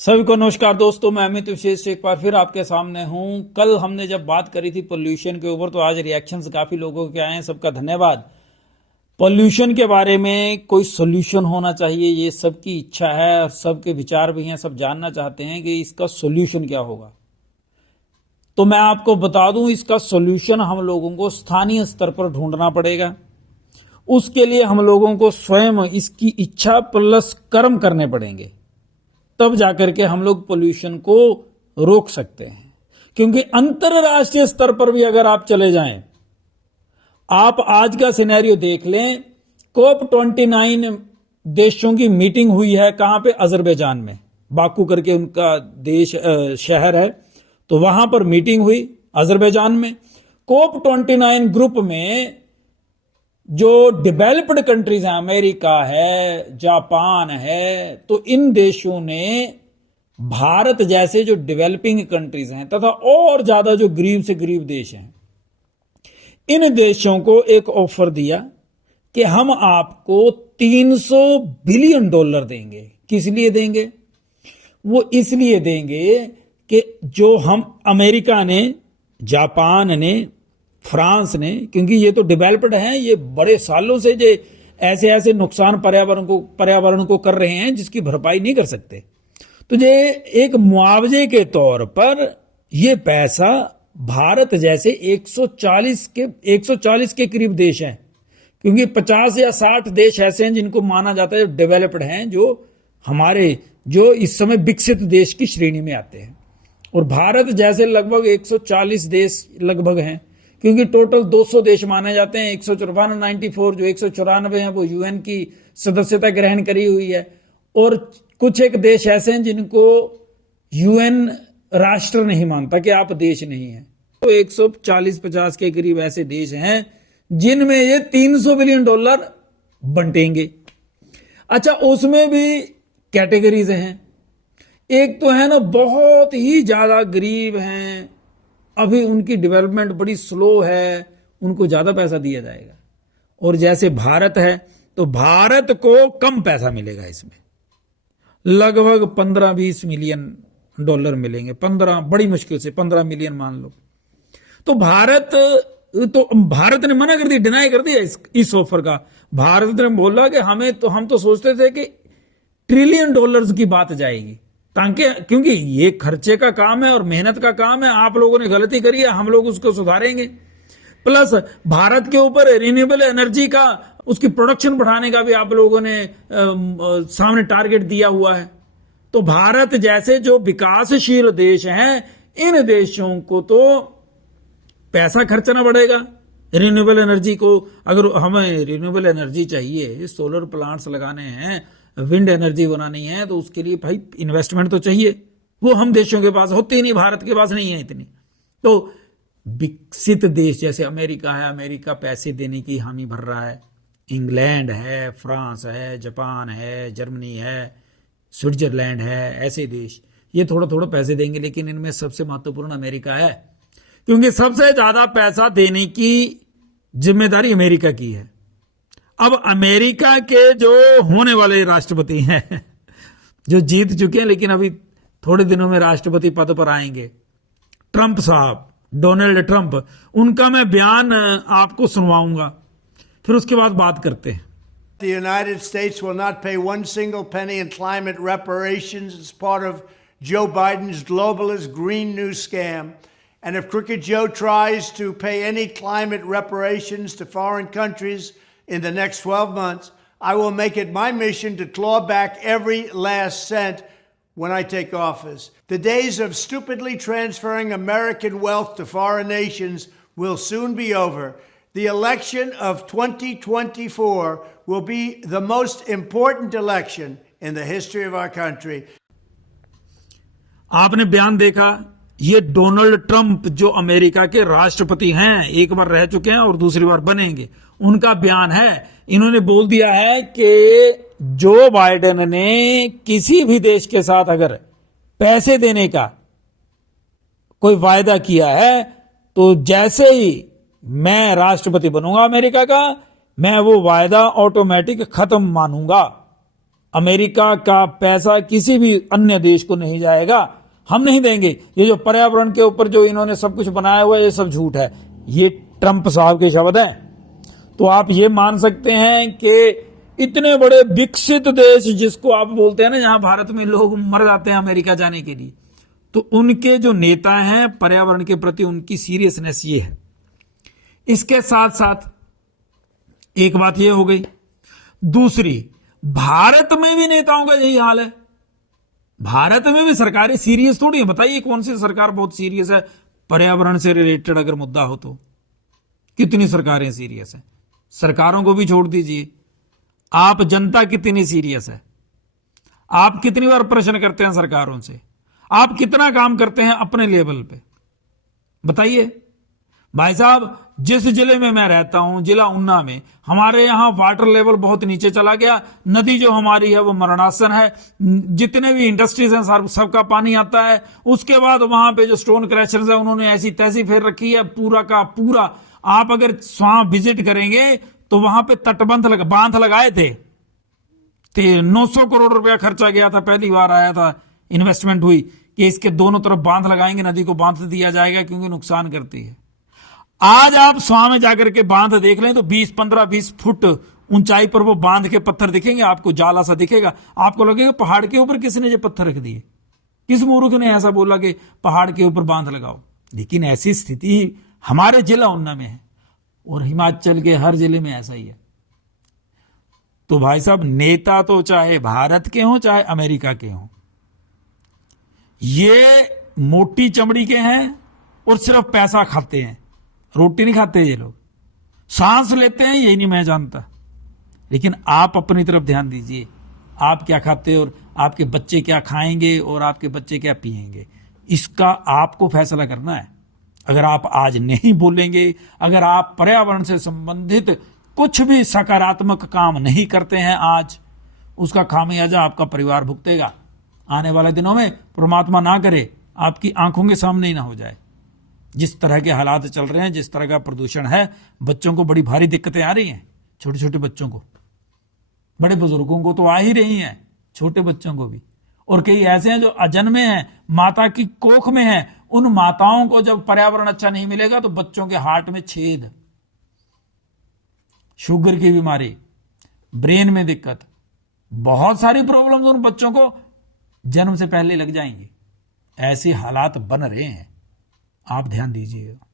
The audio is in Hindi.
सभी को नमस्कार दोस्तों, मैं अमित विशेष एक बार फिर आपके सामने हूं। कल हमने जब बात करी थी पोल्यूशन के ऊपर, तो आज रिएक्शंस काफी लोगों के आए हैं, सबका धन्यवाद। पोल्यूशन के बारे में कोई सोल्यूशन होना चाहिए, ये सबकी इच्छा है और सबके विचार भी हैं। सब जानना चाहते हैं कि इसका सोल्यूशन क्या होगा। तो मैं आपको बता दूं, इसका सोल्यूशन हम लोगों को स्थानीय स्तर पर ढूंढना पड़ेगा। उसके लिए हम लोगों को स्वयं इसकी इच्छा प्लस कर्म करने पड़ेंगे, तब जाकर के हम लोग पोल्यूशन को रोक सकते हैं। क्योंकि अंतरराष्ट्रीय स्तर पर भी अगर आप चले जाएं, आप आज का सिनेरियो देख लें। COP29 देशों की मीटिंग हुई है, कहां पे? अजरबैजान में, बाकू करके उनका देश शहर है। तो वहां पर मीटिंग हुई अजरबैजान में। COP29 ग्रुप में जो डेवलप्ड कंट्रीज हैं, अमेरिका है, जापान है, तो इन देशों ने भारत जैसे जो डेवलपिंग कंट्रीज हैं तथा और ज्यादा जो गरीब से गरीब देश हैं, इन देशों को एक ऑफर दिया कि हम आपको $300 बिलियन देंगे। किस लिए देंगे? वो इसलिए देंगे कि जो हम अमेरिका ने, जापान ने, फ्रांस ने, क्योंकि ये तो डेवलप्ड हैं, ये बड़े सालों से जो ऐसे ऐसे नुकसान पर्यावरण को कर रहे हैं जिसकी भरपाई नहीं कर सकते। तो ये एक मुआवजे के तौर पर ये पैसा भारत जैसे 140 के करीब देश हैं, क्योंकि 50 या 60 देश ऐसे हैं जिनको माना जाता है डेवलप्ड हैं, जो इस समय विकसित देश की श्रेणी में आते हैं। और भारत जैसे लगभग 140 देश लगभग हैं, क्योंकि टोटल 200 देश माने जाते हैं। 194 जो 194 हैं वो यूएन की सदस्यता ग्रहण करी हुई है, और कुछ एक देश ऐसे हैं जिनको यूएन राष्ट्र नहीं मानता कि आप देश नहीं हैं। तो 140-50 के करीब ऐसे देश हैं जिनमें ये $300 बिलियन बंटेंगे। अच्छा, उसमें भी कैटेगरीज हैं। एक तो है ना, बहुत ही ज्यादा गरीब हैं, अभी उनकी डेवलपमेंट बड़ी स्लो है, उनको ज्यादा पैसा दिया जाएगा। और जैसे भारत है, तो भारत को कम पैसा मिलेगा, इसमें लगभग $15-20 मिलियन मिलेंगे। 15, बड़ी मुश्किल से 15 मिलियन मान लो। तो भारत ने मना कर दी, डिनाई कर दिया इस ऑफर का। भारत ने बोला कि हम तो सोचते थे कि $1 ट्रिलियन की बात जाएगी, ताकि क्योंकि ये खर्चे का काम है और मेहनत का काम है। आप लोगों ने गलती करी है, हम लोग उसको सुधारेंगे। प्लस भारत के ऊपर रिन्यूएबल एनर्जी का, उसकी प्रोडक्शन बढ़ाने का भी आप लोगों ने सामने टारगेट दिया हुआ है। तो भारत जैसे जो विकासशील देश हैं, इन देशों को तो पैसा खर्चना पड़ेगा रिन्यूएबल एनर्जी को। अगर हमें रिन्यूएबल एनर्जी चाहिए, सोलर प्लांट्स लगाने हैं, विंड एनर्जी बनानी है, तो उसके लिए भाई इन्वेस्टमेंट तो चाहिए। वो हम देशों के पास होती नहीं, भारत के पास नहीं है इतनी। तो विकसित देश जैसे अमेरिका है, अमेरिका पैसे देने की हामी भर रहा है। इंग्लैंड है, फ्रांस है, जापान है, जर्मनी है, स्विट्जरलैंड है, ऐसे देश ये थोड़ा थोड़ा पैसे देंगे। लेकिन इनमें सबसे महत्वपूर्ण अमेरिका है, क्योंकि सबसे ज्यादा पैसा देने की जिम्मेदारी अमेरिका की है। अब अमेरिका के जो होने वाले राष्ट्रपति हैं, जो जीत चुके हैं लेकिन अभी थोड़े दिनों में राष्ट्रपति पद पर आएंगे, ट्रंप साहब, डोनाल्ड ट्रंप, उनका मैं बयान आपको सुनवाऊंगा, फिर उसके बाद बात करते हैं। The United States will not pay one single penny in climate reparations as part of Joe Biden's globalist Green New scam. And if Crooked Joe tries to pay any climate reparations to foreign countries in the next 12 months, I will make it my mission to claw back every last cent when I take office. The days of stupidly transferring American wealth to foreign nations will soon be over. The election of 2024 will be the most important election in the history of our country. आपने बयान देखा, ये डोनाल्ड ट्रंप जो अमेरिका के राष्ट्रपति हैं, एक बार रह चुके हैं और दूसरी बार बनेंगे, उनका बयान है। इन्होंने बोल दिया है कि जो बाइडेन ने किसी भी देश के साथ अगर पैसे देने का कोई वायदा किया है, तो जैसे ही मैं राष्ट्रपति बनूंगा अमेरिका का, मैं वो वायदा ऑटोमेटिक खत्म मानूंगा। अमेरिका का पैसा किसी भी अन्य देश को नहीं जाएगा, हम नहीं देंगे। ये जो पर्यावरण के ऊपर जो इन्होंने सब कुछ बनाया हुआ है, ये सब झूठ है। ये ट्रंप साहब के शब्द हैं। तो आप ये मान सकते हैं कि इतने बड़े विकसित देश जिसको आप बोलते हैं ना, जहां भारत में लोग मर जाते हैं अमेरिका जाने के लिए, तो उनके जो नेता हैं पर्यावरण के प्रति उनकी सीरियसनेस ये है। इसके साथ साथ एक बात ये हो गई, दूसरी, भारत में भी नेताओं का यही हाल है। भारत में भी सरकारें सीरियस थोड़ी है। बताइए कौन सी सरकार बहुत सीरियस है पर्यावरण से रिलेटेड अगर मुद्दा हो तो? कितनी सरकारें सीरियस हैं? सरकारों को भी छोड़ दीजिए, आप जनता कितनी सीरियस है? आप कितनी बार प्रश्न करते हैं सरकारों से? आप कितना काम करते हैं अपने लेवल पे? बताइए भाई साहब। जिस जिले में मैं रहता हूं, जिला उन्ना में, हमारे यहां वाटर लेवल बहुत नीचे चला गया। नदी जो हमारी है वो मरणासन है। जितने भी इंडस्ट्रीज हैं सबका पानी आता है। उसके बाद वहां पे जो स्टोन क्रैशर्स है उन्होंने ऐसी तैसी फेर रखी है, पूरा का पूरा। आप अगर वहां विजिट करेंगे तो वहां पे तटबंध बांध लगाए थे, 900 करोड़ रुपया खर्चा गया था, पहली बार आया था, इन्वेस्टमेंट हुई कि इसके दोनों तरफ बांध लगाएंगे, नदी को बांध दिया जाएगा क्योंकि नुकसान करती है। आज आप स्वां में जाकर के बांध देख लें तो 15-20 फुट ऊंचाई पर वो बांध के पत्थर दिखेंगे आपको, जाला सा दिखेगा। आपको लगेगा पहाड़ के ऊपर किसने ये पत्थर रख दिए, किस मूर्ख ने ऐसा बोला कि पहाड़ के ऊपर बांध लगाओ। लेकिन ऐसी स्थिति हमारे जिला उन्ना में है और हिमाचल के हर जिले में ऐसा ही है। तो भाई साहब, नेता तो चाहे भारत के हों चाहे अमेरिका के हों, ये मोटी चमड़ी के हैं और सिर्फ पैसा खाते हैं, रोटी नहीं खाते ये लोग। सांस लेते हैं यही नहीं मैं जानता। लेकिन आप अपनी तरफ ध्यान दीजिए, आप क्या खाते और आपके बच्चे क्या खाएंगे और आपके बच्चे क्या पिएंगे, इसका आपको फैसला करना है। अगर आप आज नहीं बोलेंगे, अगर आप पर्यावरण से संबंधित कुछ भी सकारात्मक काम नहीं करते हैं आज, उसका खामियाजा आपका परिवार भुगतेगा। आने वाले दिनों में परमात्मा ना करे आपकी आंखों के सामने ही ना हो जाए। जिस तरह के हालात चल रहे हैं, जिस तरह का प्रदूषण है, बच्चों को बड़ी भारी दिक्कतें आ रही हैं। छोटे छोटे बच्चों को, बड़े बुजुर्गों को तो आ ही रही हैं, छोटे बच्चों को भी। और कई ऐसे हैं जो अजन्मे हैं, माता की कोख में हैं। उन माताओं को जब पर्यावरण अच्छा नहीं मिलेगा तो बच्चों के हार्ट में छेद, शुगर की बीमारी, ब्रेन में दिक्कत, बहुत सारी प्रॉब्लम्स उन बच्चों को जन्म से पहले लग जाएंगी। ऐसे हालात बन रहे हैं, आप ध्यान दीजिएगा।